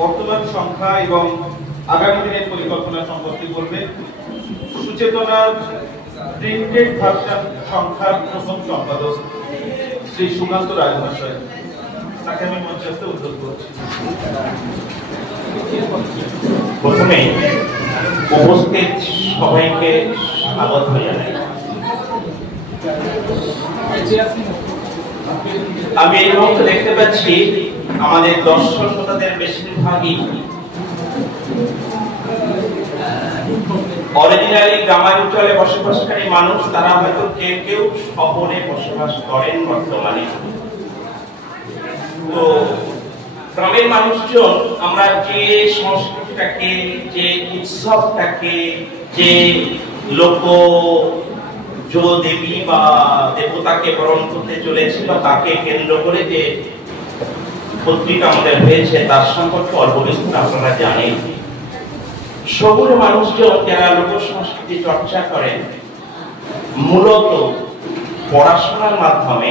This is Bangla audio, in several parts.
বর্তমান সংখ্যা এবং আগামী দিনের পরিকল্পনা সম্পর্কে বলবেন সুচেতনার প্রিন্টেড ভার্সন সংখ্যার প্রথম সম্পাদক শ্রী সুকান্ত রায় মহাশয়। তাকে আমি মঞ্চস্থ অনুরোধ করছি। প্রথমে উপস্থিত সবাইকে স্বাগত জানাই। আমি এই মুহূর্তে দেখতে পাচ্ছি আমাদের দর্শক শ্রোতাদের বেশিরভাগই অরিজিনালি গ্রামাঞ্চলে বসবাসকারী মানুষ। তারা হয়তো কেউ কেউ শহরে বসবাস করেন বর্তমানে। তো গ্রামের মানুষজন আমরা যে সংস্কৃতিটাকে, যে উৎসবটাকে, যে লোক দেবী বা দেবতাকে বরণ করতে চলেছি বা তাকে কেন্দ্র করে যে পত্রিকা আমাদের হয়েছে তার সম্পর্কে অল্প বিস্তর আপনারা জানেন। শহুরে মানুষজন যারা লোক সংস্কৃতি চর্চা করেন মূলত পড়াশোনার মাধ্যমে,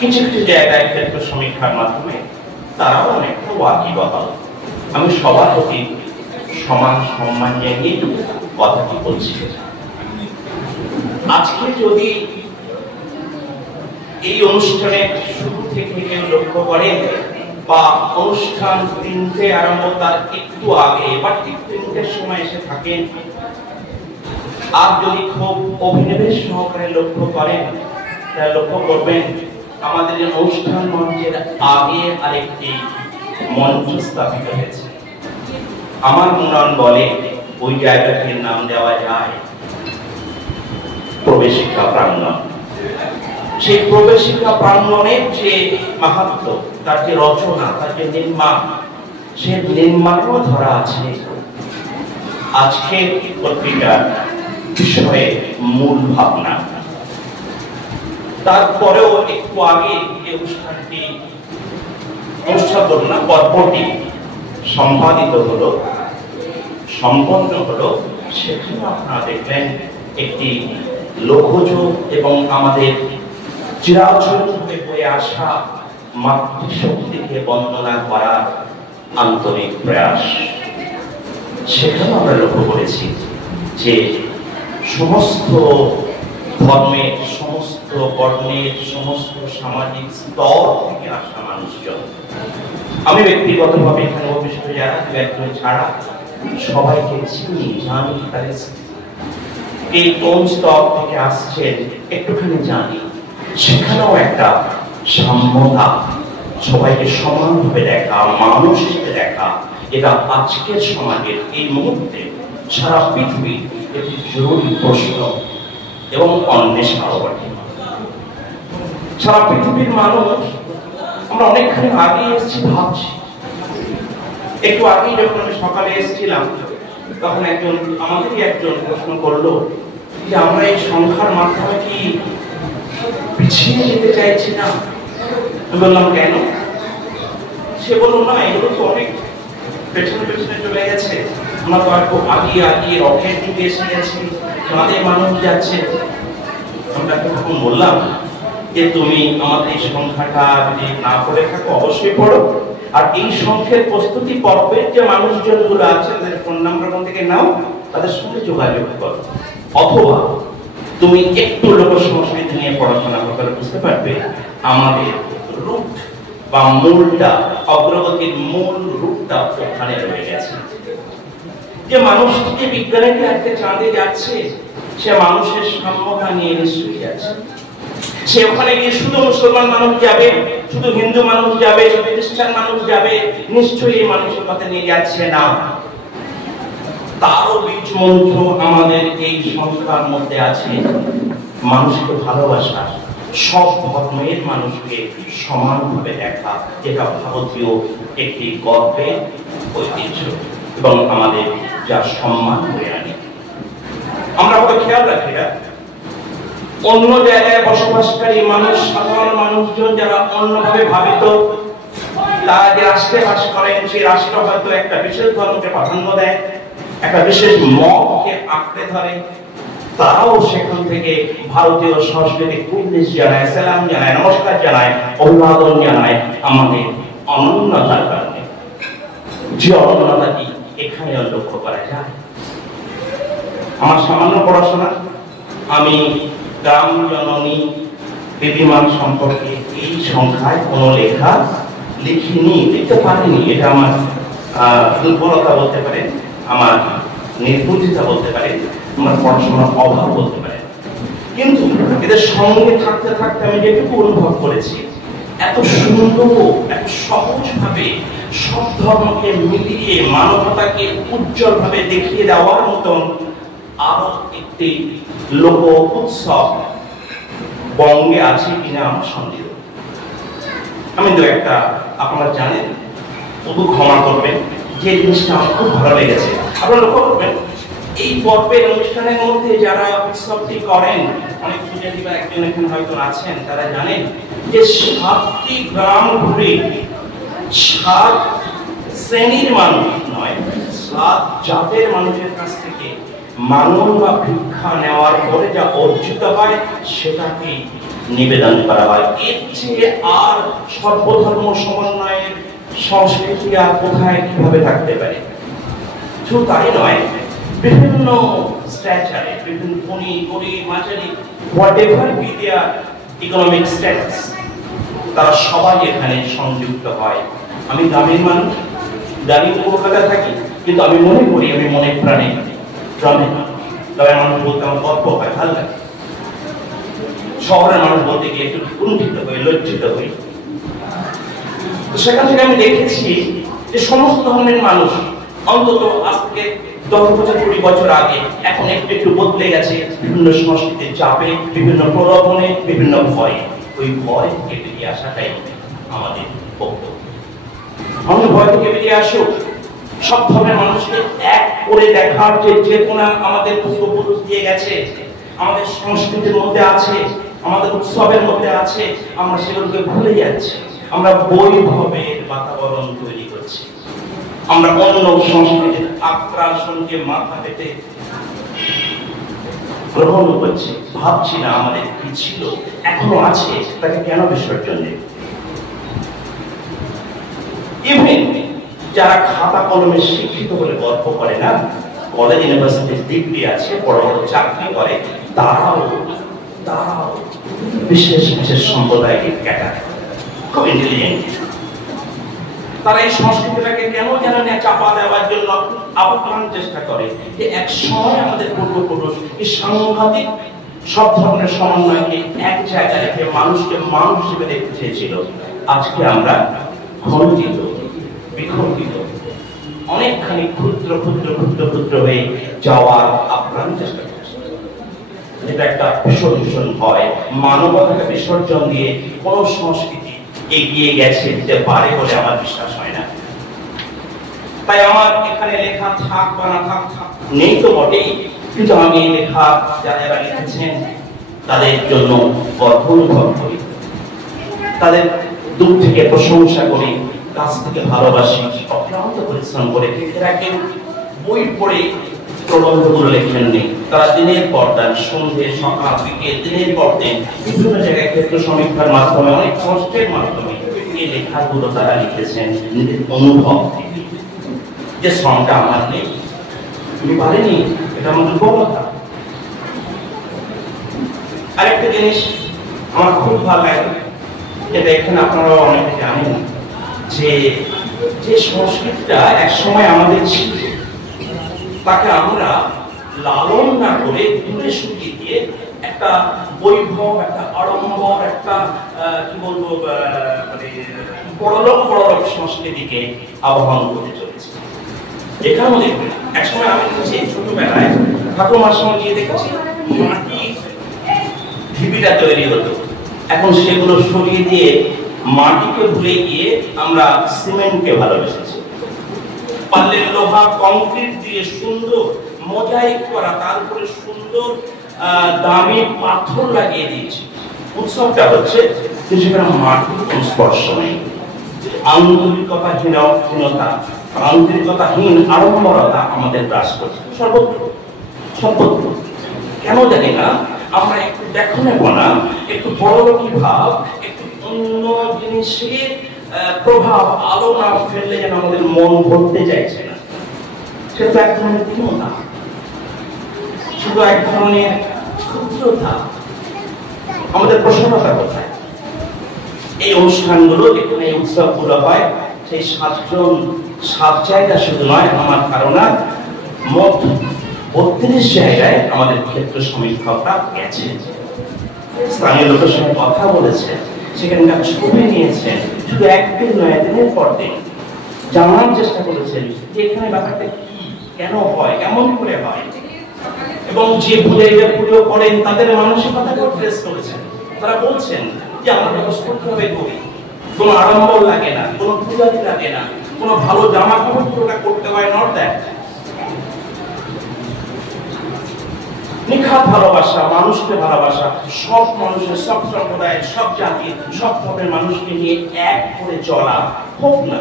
কিছু কিছু জায়গায় ক্ষেত্র সমীক্ষার মাধ্যমে তারাও অনেকটা ওয়াকিবহাল। আমি সবার প্রতি সমান সম্মান জানিয়ে কথাটি বলছি। আজকে যদি এই অনুষ্ঠানের শুরু থেকে কেউ লক্ষ্য করেন বা অনুষ্ঠান 3টে আরম্ভ তার একটু আগে বা ঠিক 3টের সময় এসে থাকেন, আর যদি খুব অভিনিবেশ সহকারে লক্ষ্য করেন তাহলে লক্ষ্য করবেন আমাদের অনুষ্ঠান মঞ্চের আগে আরেকটি মঞ্চ স্থাপিত হয়েছে। আমার মনন বলে ওই জায়গাটির নাম দেওয়া যায় প্রবেশিকা প্রাঙ্গণ। সেই প্রবেশিকা প্রাঙ্গণের যে মাহাত্ম্য, তার যে রচনা, তার যে নির্মাণ, সে নির্মাণও ধরা আছে আজকের পত্রিকার বিষয়ে মূল ভাবনা। তারপরেও একটু আগে যে পর্বটি সম্পাদিত হলো, সম্পন্ন হলো, সেখানে আপনারা দেখলেন একটি লোকজ এবং আমাদের চিরাচরিতভাবে বয়ে আসা মাতৃশক্তিকে বন্দনা করার আন্তরিক প্রয়াস। সেখানে আমরা লক্ষ্য করেছি যে সমস্ত ধর্মের, সমস্ত বর্ণের, সমস্ত সামাজিক স্তর থেকে আসা মানুষজন, আমি ব্যক্তিগতভাবে এখানে অভিষ্ট যারা একজন ছাড়া সবাইকে চিনি, জানি, তাদের এই কোন স্তর থেকে আসছেন একটুখানি জানি। সেখানেও একটা সাম্যতা, সবাইকে সমানভাবে দেখা, মানুষ হিসেবে দেখা, এটা আজকের সমাজের এই মুহূর্তে সারা পৃথিবীর একটি জরুরি প্রশ্ন এবং অন্বেষণ বটে। সারা পৃথিবীর মানুষ আমরা অনেকখানি আগে এসেছি ভাবছি। একটু আগেই যখন আমি সকালে এসেছিলাম তখন আমাদেরই একজন প্রশ্ন করলো যে আমরা এই সংখ্যার মাধ্যমে কি পিছিয়ে যেতে চাইছি না? আমি বললাম কেন? সে বললো না, এগুলো তো অনেক পেছনে পেছনে চলে গেছে, আমরা তো একটু আগে রকেট যুগে এসে গেছি, আমাদের মানুষ যাচ্ছে। আমরা তখন বললাম যে তুমি আমাদের এই সংখ্যাটা যদি না পড়ে থাকো অবশ্যই পড়ো, আর এই সংখ্যার প্রস্তুতি পর্বের যে মানুষজন গুলো আছে তাদের ফোন নাম্বার থেকে নাও, তাদের সঙ্গে যোগাযোগ করো। অথবা তুমি একটু লোক সংস্কৃতি নিয়ে পড়াশোনা করতে বুঝতে পারবে আমাদের রুট বা মূলটা, অগ্রগতির মূল রুটটা ওখানে রয়ে গেছে। যে মানুষ যে বিজ্ঞানীকে আজকে চাঁদে যাচ্ছে, সে মানুষের সাম্যতা নিয়ে নিশ্চয়ই যাচ্ছে। সে ওখানে গিয়ে শুধু মুসলমান মানুষ যাবে, শুধু হিন্দু মানুষ যাবে, শুধু খ্রিস্টান মানুষ যাবে, নিশ্চয়ই এই মানুষের কথা নিয়ে যাচ্ছে না। তারও বীজ মন্ত্র আমাদের এই সংস্কার মধ্যে আছে মানুষকে ভালোবাসা, সব ধর্মের মানুষকে সমানভাবে দেখা, যেটা ভারতীয় একটি গর্বের ঐতিহ্য এবং আমাদের যা সম্মান হয়ে আনে। আমরা হয়তো খেয়াল রাখি না, অন্য জায়গায় বসবাসকারী মানুষ, সাধারণ মানুষজন যারা অন্যভাবে ভাবিত, তারা যে রাষ্ট্রে বাস করেন সেই রাষ্ট্র হয়তো একটা বিশেষ ধর্মকে প্রাধান্য দেয়, একটা বিশেষ মতকে আঁকড়ে ধরে, তারাও সেখান থেকে ভারতীয় সংস্কৃতি কুর্নিশ জানায়, সালাম জানায়, নমস্কার জানায়, অভিবাদন জানায় আমাদের অনন্যতার কারণে। যে অনন্যতাটি এখানে লক্ষ্য করা যায়। আমার সামান্য পড়াশোনা, আমি গ্রাম জননী বিবিমান সম্পর্কে এই সংখ্যায় কোনো লেখা লিখিনি, লিখতে পারিনি। এটা আমার দুর্বলতা বলতে পারেন, আমার নির্বুদ্ধিতা বলতে পারেন, আমার পড়াশোনার অভাব বলতে পারেন। কিন্তু এদের সঙ্গে থাকতে থাকতে আমি যেটুকু অনুভব করেছি, এত সুন্দর, এত সহজভাবে সব ধর্মকে মিলিয়ে মানবতাকে উজ্জ্বলভাবে দেখিয়ে দেওয়ার মতন আরো একটি লোক উৎসব বঙ্গে আছে কিনা আমার সন্দেহ। আমি তো একটা, আপনারা জানেন, তবু ক্ষমা করবেন, যে জিনিসটা আমার খুব ভালো লেগেছে। আপনারা লক্ষ্য করবেন, এই পর্বের অনুষ্ঠানের মধ্যে যারা উৎসবটি করেন, অনেক পূজারী বা একজন এখানে হয়তো আছেন, তারা জানেন যে 7টি গ্রাম ঘুরে 7 শ্রেণীর মানুষ নয়, 7 জাতের মানুষের কাছ থেকে মানন বা ভিক্ষা নেওয়ার পরে যা অর্জিত হয় সেটাকে নিবেদন করা হয়। এর চেয়ে আর সর্বধর্ম সমন্বয়ের সংস্কৃতি আর কোথায় কিভাবে থাকতে পারে? শুধু তাই নয়, বিভিন্ন স্ট্যাচারে, বিভিন্ন ধনী, গরিব, মাঝারি, whatever be there economic status, তারা সবাই এখানে সংযুক্ত হয়। আমি গ্রামের মানুষ, গ্রামীণ কলকাতা থাকি, কিন্তু আমি মনে করি আমি মনে প্রাণে গ্রামের মানুষ। গ্রামের মানুষ বলতে আমার গর্ব হয়, ভালো লাগে। শহরের মানুষ বলতে গিয়ে একটু কুণ্ঠিত হই, লজ্জিত হই। সেখান থেকে আমি দেখেছি যে সমস্ত ধর্মের মানুষ অন্তত আজ থেকে 10-20 বছর আগে এখন একটু একটু বদলে গেছে, বিভিন্ন সংস্কৃতির চাপে, বিভিন্ন প্রলোভনে, বিভিন্ন ভয়ে। ওই ভয় থেকে বেরিয়ে আসাটাই আমাদের বক্তব্য। আমাদের ভয় থেকে বেরিয়ে আসুক, সব ধর্মের মানুষকে এক করে দেখার যে চেতনা আমাদের পূর্বপুরুষ দিয়ে গেছে, আমাদের সংস্কৃতির মধ্যে আছে, আমাদের উৎসবের মধ্যে আছে, আমরা সেগুলোকে ভুলে যাচ্ছি। আমরা বৈভবের বাতাবরণ তৈরি করছি, আমরা অন্য সংস্কৃতির আগ্রাসনকে মাথা পেতে গ্রহণ করছি, ভাবছি না আমাদের কি ছিল, এখনো আছে, তাকে কেন বিসর্জন দেব? ইভেন যারা খাতা কলমে শিক্ষিত বলে গর্ব করে না, কলেজ ইউনিভার্সিটির ডিগ্রি আছে, বড় বড় চাকরি করে, তারাও বিশেষ বিশেষ সম্প্রদায়কে ক্যাটাগরি, খুব ইন্টেলিজেন্ট। তারা এই সংস্কৃতিটাকে কেন যেন চাপা দেওয়ার জন্য আপ্রাণ চেষ্টা করে। যে এক সময় আমাদের পূর্বপুরুষ এই সাংঘাতিক সব ধরনের সমন্বয়কে এক জায়গায় রেখে মানুষকে মানুষ হিসেবে দেখতে চেয়েছিল। আজকে আমরা খণ্ডিত, বিখণ্ডিত, অনেকখানি ক্ষুদ্র ক্ষুদ্র ক্ষুদ্র ক্ষুদ্র হয়ে যাওয়ার আপ্রাণ চেষ্টা করছি। এটা একটা ভীষণ ভীষণ ভয়। মানবতাকে বিসর্জন দিয়ে কোন সংস্কৃতি এগিয়ে গেছে দিতে পারে বলে আমার বিশ্বাস হয় না। তাই আমার এখানে লেখা থাক বা না থাক, নেই তো বটেই, কিন্তু আমি এই লেখা যারা যারা লিখেছেন তাদের জন্য গর্ব অনুভব করি, তাদের দূর থেকে প্রশংসা করি, কাছ থেকে ভালোবাসি, অক্লান্ত পরিশ্রম করে। এরা কেউ বই পড়ে প্রবন্ধগুলো লেখেননি, তারা দিনের পর দিন, সন্ধ্যে সকাল বিকেল, দিনের পর দিন বিভিন্ন জায়গায় ক্ষেত্র সমীক্ষার মাধ্যমে, অনেক কষ্টের মাধ্যমে এই লেখাগুলো তারা লিখেছেন নিজের অনুভব থেকে। যে শ্রমটা আমার নেই, আমি পারিনি, এটা আমার দুর্বলতা। আরেকটা জিনিস আমার খুব ভালো লাগে, যেটা এখানে আপনারা অনেকে জানেন, যে সংস্কৃতিটা এক সময় আমাদের ছিল, তাকে আমরা লালন না করে দূরে সরিয়ে দিয়ে একটা বৈভব, একটা আড়ম্বর, একটা কি বলবো, মানে বড়লোক সংস্কৃতিকে আহ্বান করতে চলেছে। এখানে দেখবেন এক সময় আমি দেখেছি ছোটবেলায় ঠাকুমার সঙ্গে গিয়ে দেখেছি মাটি ঢিবিটা তৈরি হতো, এখন সেগুলো সরিয়ে দিয়ে মাটিকে ভুলে গিয়ে আমরা সিমেন্টকে ভালোবেসেছি। পারলে লোহা কংক্রিট দিয়ে সুন্দর মোজাইক করা, তার উপরে সুন্দর দামি পাথর লাগিয়ে দিয়েছি। উৎসবটা হচ্ছে সেখানে মাটির কোন স্পর্শ নেই, আন্তরিকতাহীনতা, আন্তরিকতাহীন আড়ম্বরতা আমাদের গ্রাস করছে সর্বত্র। কেন জানি না, আমরা একটু দেখনে বনা, একটু বড়লোকি ভাব, একটু অন্য জিনিসের প্রভাব আলো না ফেললে যেন আমাদের মন ভরতে চাইছে না। সেটা তো এক ধরনের দীনতা, শুধু এক ধরনের ক্ষুদ্রতা। আমাদের প্রসন্নতা কোথায়? এই অনুষ্ঠানগুলো, যেখানে এই উৎসবগুলো হয়, সেই 7 জায়গা শুধু নয়, আমার ধারণা মোট 32 জায়গায় আমাদের ক্ষেত্র সমীক্ষকরা গেছে, স্থানীয় লোকের সঙ্গে কথা বলেছে, সেখানকার ছবি নিয়েছেন, শুধু একদিন নয়, দিনের পর দিন জানার চেষ্টা করেছেন যে এখানে ব্যাপারটা কি, কেন হয়, কেমন করে হয়, এবং যে পুজো করেন তাদের মানসিকতাকেও ট্রেস করেছেন। তারা বলছেন যে আমরা প্রস্তুতভাবে করি, কোনো আড়ম্বর লাগে না, কোনো পূজারি লাগে না, কোনো ভালো জামা কাপড় পুরোটা করতে হয়, নট দ্যাট। নিখাত ভালোবাসা, মানুষকে ভালোবাসা, সব মানুষের, সব সম্প্রদায়ের, সব জাতির, সব ধর্মের মানুষকে নিয়ে এক করে চলা হোক না।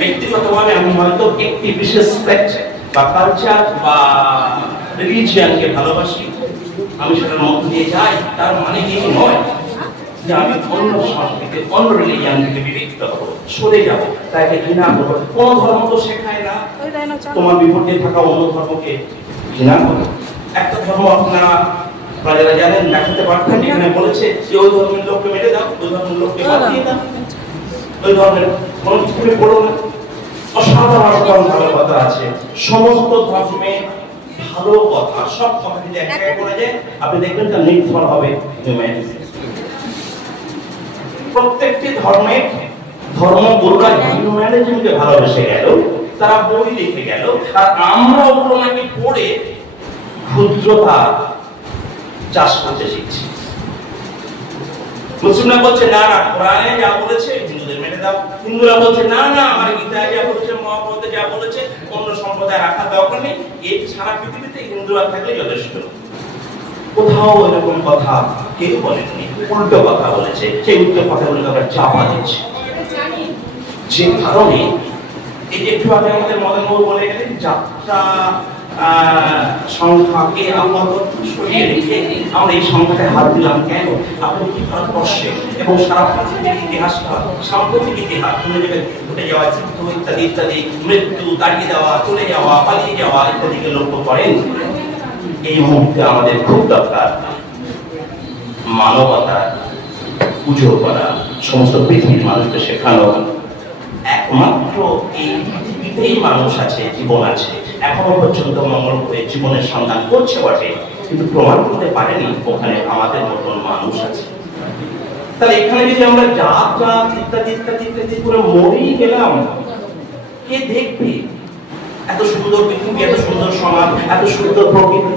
ব্যক্তিগতভাবে আমি হয়তো একটি বিশেষ সেক্ট বা কালচার বা রিলিজিয়নকে ভালোবাসি, আমি সেটার মধ্য দিয়ে যাই, তার মানে এই নয় যে আমি অন্য সংস্কৃতি, অন্য রিলিজিয়ন থেকে বিরক্ত হবো, সরে যাবো, তাকে ঘৃণা করবো। কোন ধর্ম তো শেখায় না তোমার বিপরীতে থাকা অন্য ধর্মকে ঘৃণা করো। একটা ধর্ম আপনারা যারা জানেন, দেখাতে পারবেন, এখানে বলেছে যে ওই ধর্মের লোককে মেরে দাও, ওই ধর্মের লোককে বাদ দিয়ে দাও, ওই ধর্মের কোনো কিছু তুমি করো না। অসাধারণ ভালো কথা আছে, সমস্ত ধর্মে ভালো কথা, সব কথা যদি এক জায়গায় করা যায়, আপনি দেখবেন তার নির্ভর হবে হিউম্যানিটি। প্রত্যেকটি ধর্মগুরুরা হিউম্যানিজমকে ভালোবেসে গেল, তারা বই লিখে গেল, আর আমরা ওগুলো নাকি পড়ে ক্ষুদ্রতা চাষ করতে শিখছি। মুসলিমরা বলছে না না, কোরআনে যা বলেছে হিন্দুদের মেনে দাও, হিন্দুরা বলছে না না, আমার গীতায় যা বলেছে, মহাভারতে যা বলেছে, অন্য সম্প্রদায় রাখার দরকার নেই, এই সারা পৃথিবীতে হিন্দুরা থাকলে যথেষ্ট। কোথাও এরকম কথা কেউ বলেননি, উল্টো কথা বলেছে। সেই উল্টো কথাগুলোকে আমরা চাপা দিচ্ছি, যে কারণে এই যে একটু আগে আমাদের মদনবাবু বলে গেলেন, যাত্রা সংখ্যাকে আপাতত সরিয়ে রেখে আমরা এই সংখ্যাটা হাত দিলাম কেন? আপনি কি ভারতবর্ষে এবং সারা পৃথিবীর ইতিহাসটা, সাম্প্রতিক ইতিহাস, ঘটে যাওয়া যুদ্ধ ইত্যাদি ইত্যাদি, মৃত্যু, দাঁড়িয়ে দেওয়া, চলে যাওয়া, পালিয়ে যাওয়া ইত্যাদিকে লক্ষ্য করেন। এই মুহূর্তে আমাদের খুব দরকার মানবতা পুজো করা, সমস্ত পৃথিবীর মানুষকে শেখানো একমাত্র এই পৃথিবীতেই মানুষ আছে, জীবন আছে। এখনো পর্যন্ত মঙ্গল গ্রহে জীবনের সন্ধান করছে বটে, কিন্তু প্রমাণ করতে পারেনি ওখানে আমাদের মতন মানুষ আছে। তাহলে এখানে যদি আমরা জাত জাত ইত্যাদি ইত্যাদি ইত্যাদি করে মরেই গেলাম, কে দেখবে? এত সুন্দর পৃথিবী, এত সুন্দর সমাজ, এত সুন্দর প্রকৃতি,